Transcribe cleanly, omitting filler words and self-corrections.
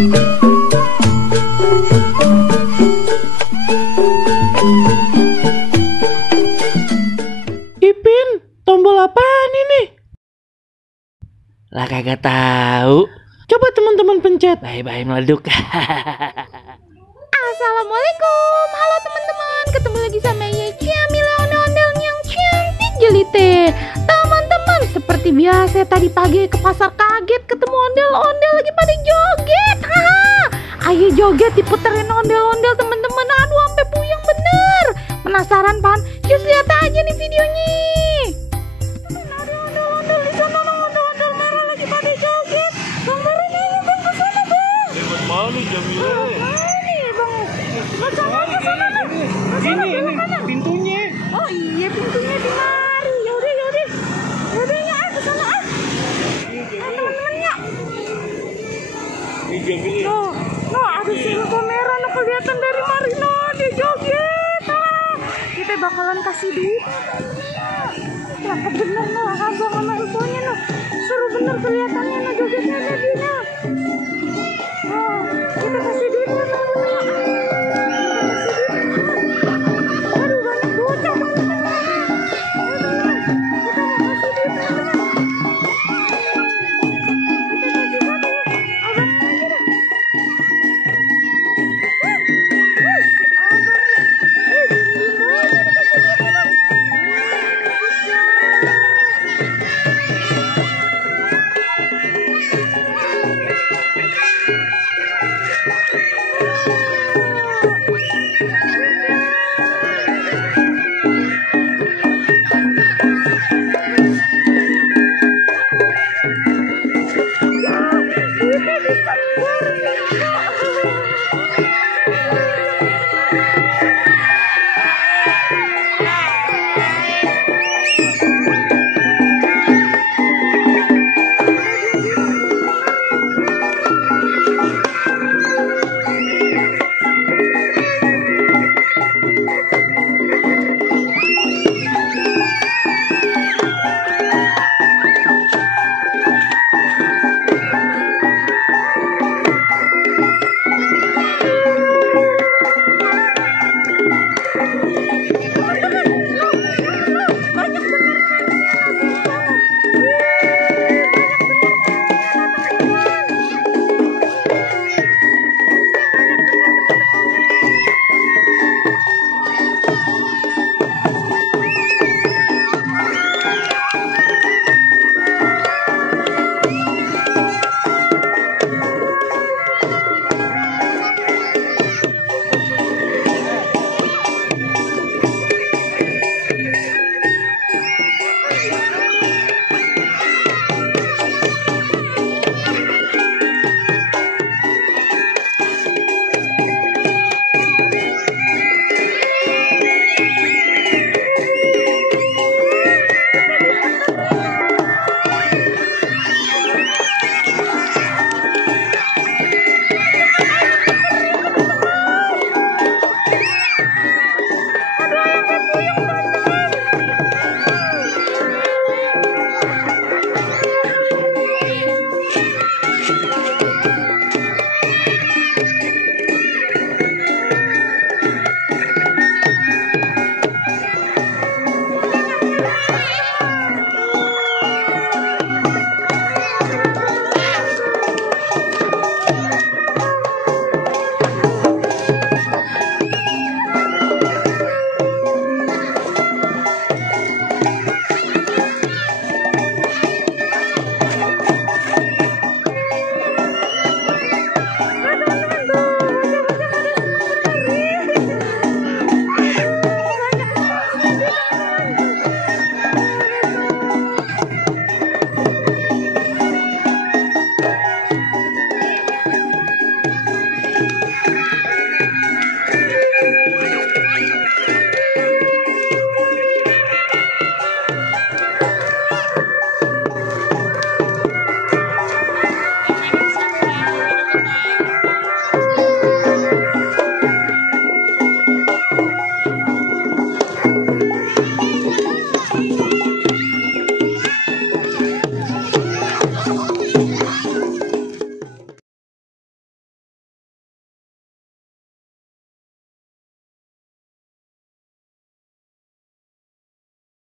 Ipin, tombol apaan ini? Lah kagak tahu. Coba teman-teman pencet. Bye-bye meleduk. Assalamualaikum, halo teman-teman, ketemu lagi sama Yecia Mila ondel-ondel yang cantik jelite. Teman-teman, seperti biasa tadi pagi ke pasar kaget ketemu ondel-ondel lagi pada joget. Ayo joget diputerin ondel-ondel teman-teman. Aduh, sampai puyeng bener. Penasaran pan? Just lihat aja nih videonya. Ada ondel-ondel di sana, ondel-ondel merah lagi pada joget. Bang Baran ayo bang ke sana bang. Lewat mana Jamila? Ini pintunya. Oh iya, pintunya di mari. Yaudah ya ke sana ah. Teman-temannya. Ini Jamila. No, ada singa merah no kelihatan dari mari no, dia joget. Kita bakalan kasih duit. Cakep bener no, abang sama ibunya no. Seru bener kelihatannya no jogetnya tadi no. Kita kasih duit no.